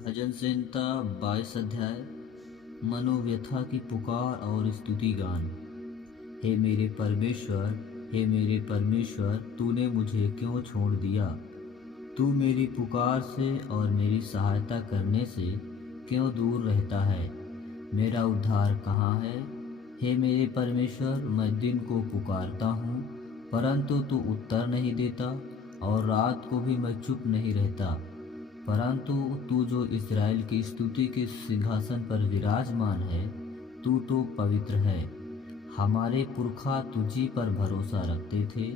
भजन संहिता 22 अध्याय। मनोव्यथा की पुकार और स्तुति गान। हे मेरे परमेश्वर, हे मेरे परमेश्वर, तूने मुझे क्यों छोड़ दिया? तू मेरी पुकार से और मेरी सहायता करने से क्यों दूर रहता है? मेरा उद्धार कहाँ है? हे मेरे परमेश्वर, मैं दिन को पुकारता हूँ, परंतु तू उत्तर नहीं देता, और रात को भी मैं चुप नहीं रहता। परंतु तू जो इस्राएल की स्तुति के सिंहासन पर विराजमान है, तू तो पवित्र है। हमारे पुरखा तुझी पर भरोसा रखते थे,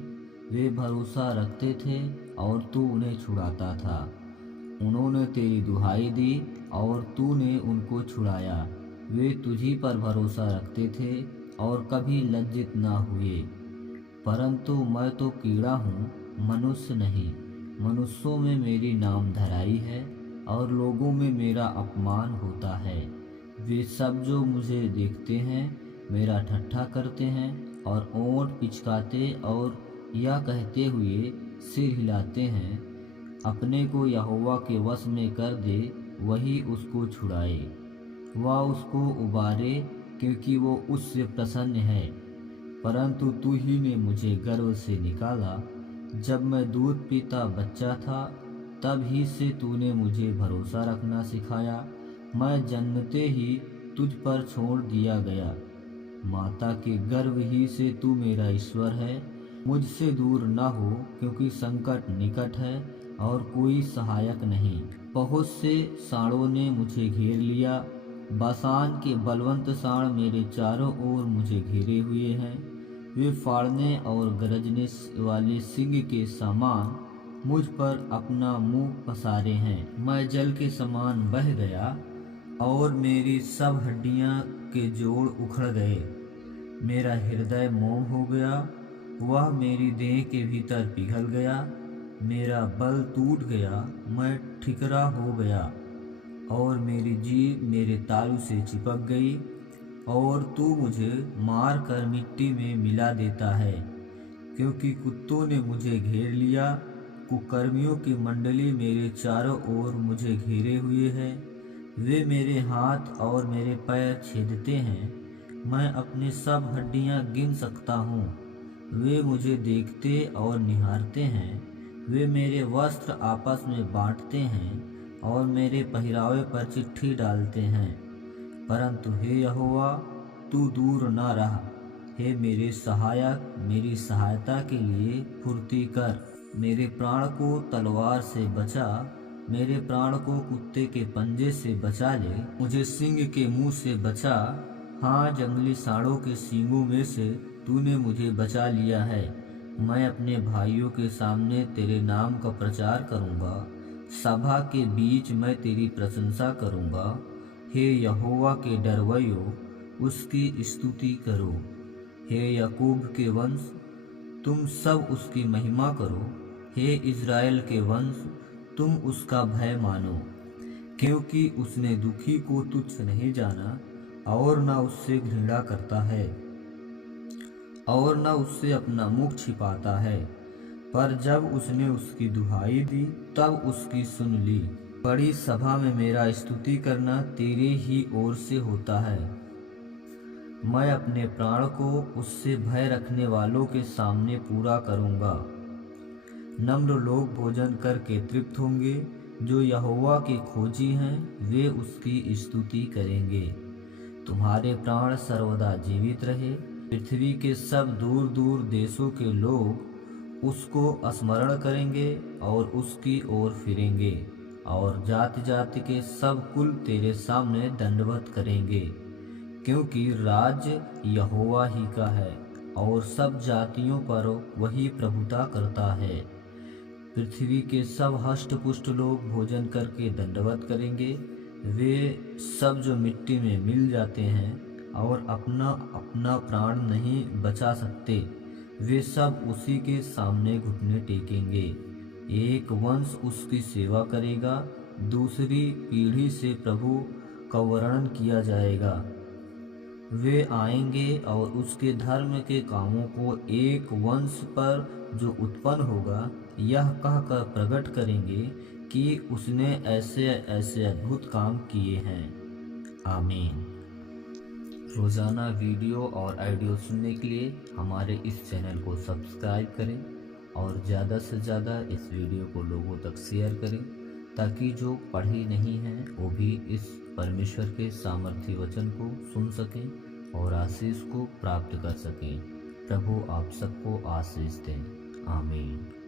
वे भरोसा रखते थे और तू उन्हें छुड़ाता था। उन्होंने तेरी दुहाई दी और तूने उनको छुड़ाया। वे तुझी पर भरोसा रखते थे और कभी लज्जित ना हुए। परंतु मैं तो कीड़ा हूँ, मनुष्य नहीं। मनुष्यों में मेरी नाम धराई है और लोगों में मेरा अपमान होता है। वे सब जो मुझे देखते हैं मेरा ठट्ठा करते हैं और ओंठ पिचकाते और यह कहते हुए सिर हिलाते हैं, अपने को यहोवा के वश में कर दे, वही उसको छुड़ाए। वह उसको उबारे, क्योंकि वो उससे प्रसन्न है। परंतु तू ही ने मुझे गर्भ से निकाला। जब मैं दूध पीता बच्चा था, तब ही से तूने मुझे भरोसा रखना सिखाया। मैं जन्मते ही तुझ पर छोड़ दिया गया। माता के गर्भ ही से तू मेरा ईश्वर है। मुझसे दूर न हो, क्योंकि संकट निकट है और कोई सहायक नहीं। बहुत से साँड़ों ने मुझे घेर लिया। बाशान के बलवंत साँड़ मेरे चारों ओर मुझे घेरे हुए हैं। वे फाड़ने और गरजने वाले सिंह के समान मुझ पर अपना मुंह पसारे हैं। मैं जल के समान बह गया और मेरी सब हड्डियां के जोड़ उखड़ गए। मेरा हृदय मोम हो गया, वह मेरी देह के भीतर पिघल गया। मेरा बल टूट गया, मैं ठिकरा हो गया और मेरी जीभ मेरे तालू से चिपक गई। और तू मुझे मार कर मिट्टी में मिला देता है, क्योंकि कुत्तों ने मुझे घेर लिया। कुकर्मियों की मंडली मेरे चारों ओर मुझे घेरे हुए है। वे मेरे हाथ और मेरे पैर छेदते हैं। मैं अपनी सब हड्डियां गिन सकता हूँ। वे मुझे देखते और निहारते हैं। वे मेरे वस्त्र आपस में बांटते हैं और मेरे पहरावे पर चिट्ठी डालते हैं। परंतु हे यहोवा, तू दूर न रहा। हे मेरे सहायक, मेरी सहायता के लिए फुर्ती कर। मेरे प्राण को तलवार से बचा, मेरे प्राण को कुत्ते के पंजे से बचा ले। मुझे सिंह के मुंह से बचा, हाँ, जंगली सांडों के सींगों में से तूने मुझे बचा लिया है। मैं अपने भाइयों के सामने तेरे नाम का प्रचार करूंगा। सभा के बीच मैं तेरी प्रशंसा करूंगा। हे यहोवा के डरवैयो, उसकी स्तुति करो। हे याकूब के वंश, तुम सब उसकी महिमा करो। हे इज़राइल के वंश, तुम उसका भय मानो। क्योंकि उसने दुखी को तुच्छ नहीं जाना और न उससे घृणा करता है और न उससे अपना मुख छिपाता है। पर जब उसने उसकी दुहाई दी, तब उसकी सुन ली। बड़ी सभा में मेरा स्तुति करना तेरे ही ओर से होता है। मैं अपने प्राण को उससे भय रखने वालों के सामने पूरा करूंगा। नम्र लोग भोजन करके तृप्त होंगे, जो यहोवा के खोजी हैं वे उसकी स्तुति करेंगे। तुम्हारे प्राण सर्वदा जीवित रहे। पृथ्वी के सब दूर दूर देशों के लोग उसको स्मरण करेंगे और उसकी ओर फिरेंगे, और जाति जाति के सब कुल तेरे सामने दंडवत करेंगे। क्योंकि राज्य यहोवा ही का है और सब जातियों पर वही प्रभुता करता है। पृथ्वी के सब हष्ट पुष्ट लोग भोजन करके दंडवत करेंगे। वे सब जो मिट्टी में मिल जाते हैं और अपना अपना प्राण नहीं बचा सकते, वे सब उसी के सामने घुटने टेकेंगे। एक वंश उसकी सेवा करेगा, दूसरी पीढ़ी से प्रभु का वर्णन किया जाएगा। वे आएंगे और उसके धर्म के कामों को एक वंश पर जो उत्पन्न होगा यह कहकर प्रकट करेंगे कि उसने ऐसे ऐसे अद्भुत काम किए हैं। आमीन। रोज़ाना वीडियो और ऑडियो सुनने के लिए हमारे इस चैनल को सब्सक्राइब करें और ज़्यादा से ज़्यादा इस वीडियो को लोगों तक शेयर करें, ताकि जो पढ़े नहीं हैं वो भी इस परमेश्वर के सामर्थ्य वचन को सुन सकें और आशीष को प्राप्त कर सकें। प्रभु आप सबको आशीष दें। आमीन।